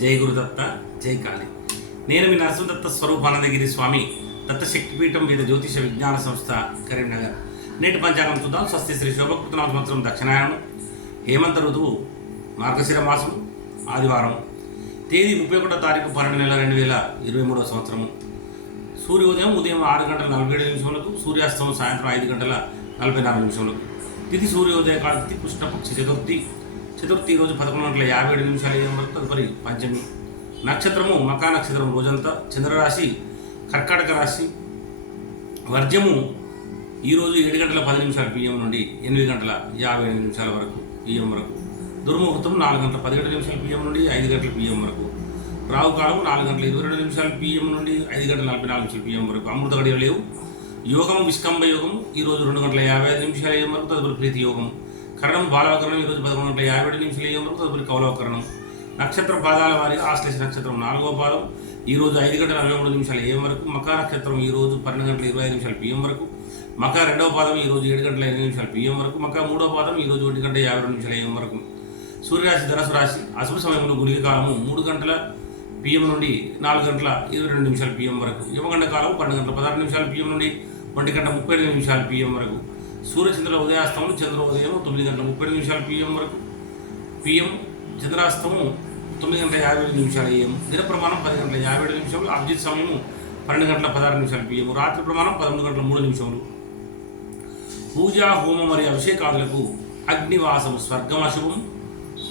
జై గురుదత్త జై కాళి. నేను మీ నరసింహదత్త స్వరూపానందగిరి స్వామి దత్త శక్తిపీఠం మీద జ్యోతిష విజ్ఞాన సంస్థ కరీంనగర్. నేటి పంచాంగం చూద్దాం. స్వస్తి శ్రీ శోభకృతనామ సంవత్సరం దక్షిణాయనం. హేమంత ఋతువు మార్గశిర మాసం ఆదివారం. తేదీ ముప్పై ఒకటో తారీఖు పన్నెండు నెల రెండు వేల ఇరవై మూడవ సంవత్సరము సూర్యోదయం ఉదయం ఆరు గంటల నలభై ఏడు నిమిషములకు సూర్యాస్తమం సాయంత్రం ఐదు గంటల నలభై నాలుగు నిమిషములకు. తిథి సూర్యోదయ కాంతి కృష్ణపక్ష చతుర్థి. చతుర్థి ఈ రోజు పదకొండు గంటల యాభై ఏడు నిమిషాలు అయ్యే వరకు తదుపరి పంచమి నక్షత్రము మకా నక్షత్రం రోజంతా చంద్రరాశి కర్కాటక రాశి. వర్జము ఈరోజు ఏడు గంటల పది నిమిషాల పిఎం నుండి ఎనిమిది గంటల యాభై ఎనిమిది నిమిషాల వరకు పిఎం వరకు. దుర్ముహూర్తం నాలుగు గంటల పదిహేడు నిమిషాల పిఎం నుండి ఐదు గంటల పిఎం వరకు. రావు కాలం నాలుగు గంటల ఇరవై రెండు నిమిషాల పిఎం నుండి ఐదు గంటల నలభై నాలుగు నిమిషాల పిఎం వరకు. అమృత గడియలు లేవు. యోగం విష్కంభ యోగం ఈరోజు రెండు గంటల యాభై ఐదు నిమిషాల ఏం వరకు తదుపరి ప్రీతి యోగం కరణం బాలవకరణం ఈరోజు పదకొండు గంటల యాభై ఏడు నిమిషాలు ఏం వరకు తదుపరి కౌలవకరణం. నక్షత్ర పాదాల వారి ఆశ్లేష నక్షత్రం నాలుగో పాదం. ఈరోజు ఐదు గంటల నలభై మూడు నిమిషాలు ఏం వరకు మకా నక్షత్రం ఈరోజు పన్నెండు గంటల ఇరవై ఐదు నిమిషాలు పిఎం వరకు. మకా రెండవ పాదం ఈరోజు ఏడు గంటల ఎనిమిది నిమిషాలు పిఎం వరకు. మకా మూడో పాదం ఈరోజు ఒకటి గంట యాభై రెండు నిమిషాల ఏం వరకు. సూర్యరాశి ధనసు రాశి అశుభ సమయంలో గుళిక కాలము మూడు గంటల పిఎం నుండి నాలుగు గంటల ఇరవై రెండు నిమిషాలు పిఎం వరకు. యువగంట కాలం పన్నెండు గంటల పదహారు నిమిషాలు పిఎం నుండి ఒంటి గంట ముప్పై ఎనిమిది నిమిషాలు పిఎం వరకు. సూర్యచంద్ర ఉదయాస్తమం చంద్రోదయం తొమ్మిది గంటల ముప్పై నిమిషాలు పిఎం వరకు. పిఎం చంద్రాస్తమం తొమ్మిది గంటల యాభై ఏడు నిమిషాలు ఏఎం దిన ప్రమాణం పది గంటల యాభై ఏడు నిమిషాలు అభిజిత్ సమయము పన్నెండు గంటల పదహారు నిమిషాలు పిఎం రాత్రి ప్రమాణం పదమూడు గంటల మూడు నిమిషములు. పూజ హోమం మరియు అభిషేకాదులకు అగ్నివాసం స్వర్గం అశుభం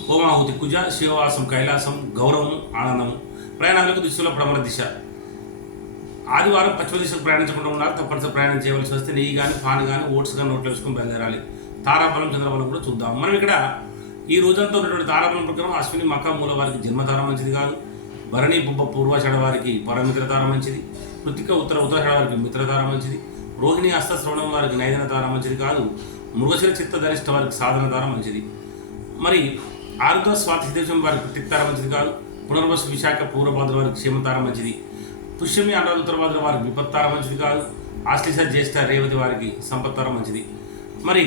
హోమాహుతి కుజ శివవాసం కైలాసం గౌరవం ఆనందము ప్రయాణాలకు దిశలో ప్రమర దిశ. ఆదివారం పశ్చిమ దిశకు ప్రయాణించకుండా ఉన్నారు. తప్పనిసరి ప్రయాణం చేయవలసి వస్తే నెయ్యి కానీ పాన్ కానీ ఓట్స్ కానీ నోట్లో వేసుకొని బయలుదేరాలి. తారాబలం చంద్రబలం కూడా చూద్దాం. మనం ఇక్కడ ఈ రోజంతా ఉన్నటువంటి తారాబలం ప్రకారం అశ్విని మక మూల వారికి జన్మతారం మంచిది కాదు. భరణి బుబ్బ పూర్వాషాఢ వారికి పరమిత్రతార మంచిది. కృతిక ఉత్తర ఉత్తరాషాఢ వారికి మిత్రతార మంచిది. రోహిణి హస్త శ్రవణం వారికి నైదన తార మంచిది కాదు. మృగశిర చిత్త ధనిష్ట వారికి సాధన తార మంచిది. మరి ఆరుద్ర స్వాతి దేశం వారికి తిక్తార మంచిది కాదు. పునర్వసు విశాఖ పూర్వభాద్ర వారికి క్షేమతార మంచిది. పుష్యమి అనురాధ ఉత్తరభాద్ర వారికి విపత్తార మంచిది కాదు. ఆశ్లేష జ్యేష్ఠ రేవతి వారికి సంపత్తార మంచిది. మరి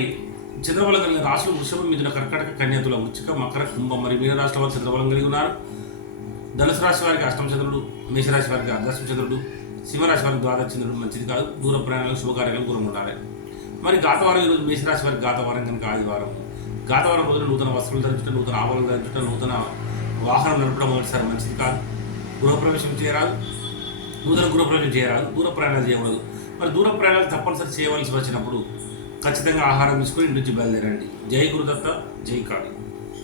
చంద్రబలం కలిగిన రాశులు వృషభం మిథున కర్కాటక కన్యాతుల వృచ్చిక మకర కుంభం మరి మీన రాష్ట్రాల వారు చంద్రబలం కలిగి ఉన్నారు. ధనుసు రాశి వారికి అష్టమ చంద్రుడు మేషరాశి వారికి అర్ధష్టమ చంద్రుడు సింహరాశి వారికి ద్వాదశ చంద్రుడు మంచిది కాదు. దూర ప్రయాణాలకు శుభకార్యాలకు దూరం ఉండాలి మరి గాతవారం ఈరోజు మేషరాశి వారికి గాతవారం కనుక ఆదివారం. గాతవారం రోజున నూతన వస్త్రాలు ధరించడం నూతన ఆభరణలు ధరించడం నూతన వాహనం నడపడం మొదటిసారి మంచిది కాదు. గృహప్రవేశం చేయరాదు. నూతన గృహప్రవేశం చేయరాదు దూర ప్రయాణాలు చేయకూడదు. మరి దూర ప్రయాణాలు తప్పనిసరి చేయవలసి వచ్చినప్పుడు ఖచ్చితంగా ఆహారం తీసుకొని ఇంటి నుంచి బయలుదేరండి. జై గురుదత్త జై కాళీ.